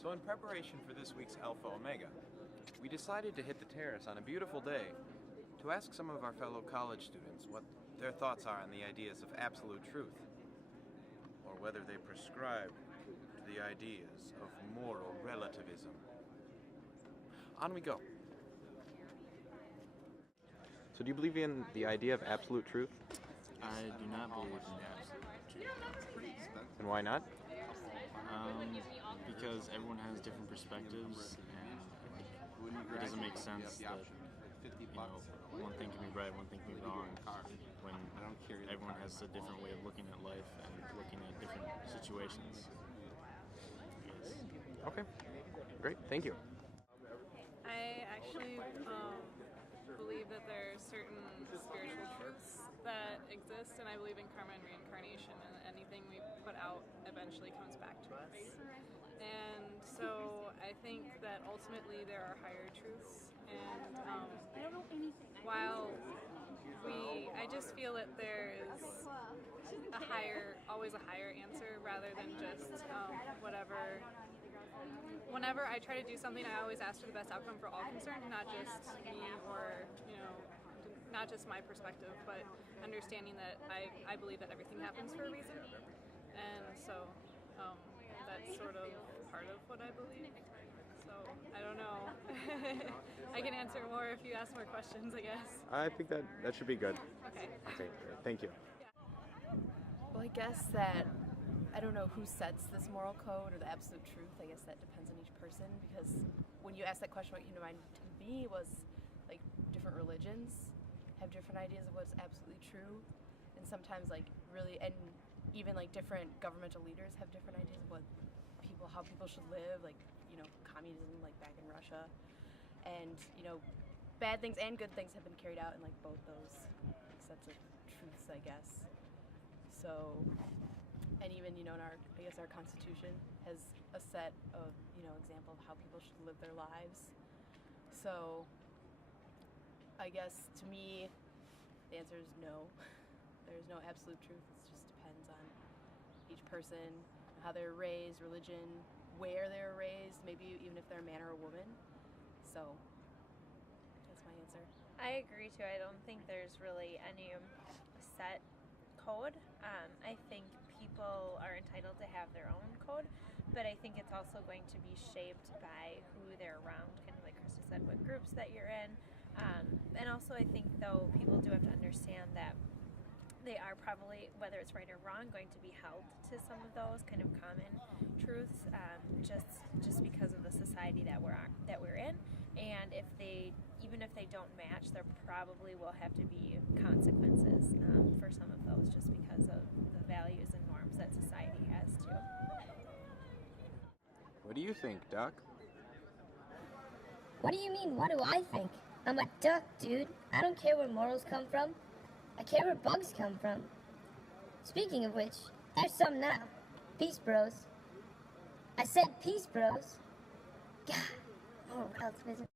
So in preparation for this week's Alpha Omega, we decided to hit the terrace on a beautiful day to ask some of our fellow college students what their thoughts are on the ideas of absolute truth, or whether they prescribe to the ideas of moral relativism. On we go. So do you believe in the idea of absolute truth? I do not believe in absolute truth. And why not? Because everyone has different perspectives, and it doesn't make sense that one thing can be right, one thing can be wrong, when everyone has a different way of looking at life and looking at different situations. Yes. Okay, great, thank you. I actually believe that there are certain spiritual truths that exist, and I believe in karma and reincarnation, and anything we put out eventually comes back to us. And so I think that ultimately there are higher truths, and while I just feel that there is always a higher answer rather than just whatever. Whenever I try to do something, I always ask for the best outcome for all concerned, not just me or, not just my perspective, but understanding that I believe that everything happens for a reason. And so that's sort of part of what I believe. So I don't know. I can answer more if you ask more questions, I guess. I think that should be good. Okay. Okay, thank you. Well, I guess that I don't know who sets this moral code or the absolute truth. I guess that depends on each person, because when you asked that question, what came to mind to me was like different religions have different ideas of what's absolutely true, and sometimes and even different governmental leaders have different ideas of how people should live, communism back in Russia, and bad things and good things have been carried out in both those sets of truths, I guess. So, and even in our Constitution has a set of example of how people should live their lives. So I guess to me the answer is no. There's no absolute truth. It just depends on each person, how they're raised, religion, where they're raised, maybe even if they're a man or a woman. So that's my answer. I agree too. I don't think there's really any set code. I think people are entitled to have their own code, but I think it's also going to be shaped by who they're around, kind of like Krista said, what groups that you're in. And also I think, though, people do have to understand that they are probably, whether it's right or wrong, going to be held to some of those kind of common truths, just because of the society that we're in. And even if they don't match, there probably will have to be consequences for some of those, just because of the values and norms that society has too. What do you think, Doc? What do you mean, what do I think? I'm a duck, dude. I don't care where morals come from. I care where bugs come from. Speaking of which, there's some now. Peace, bros. I said peace, bros. God, moral relativism.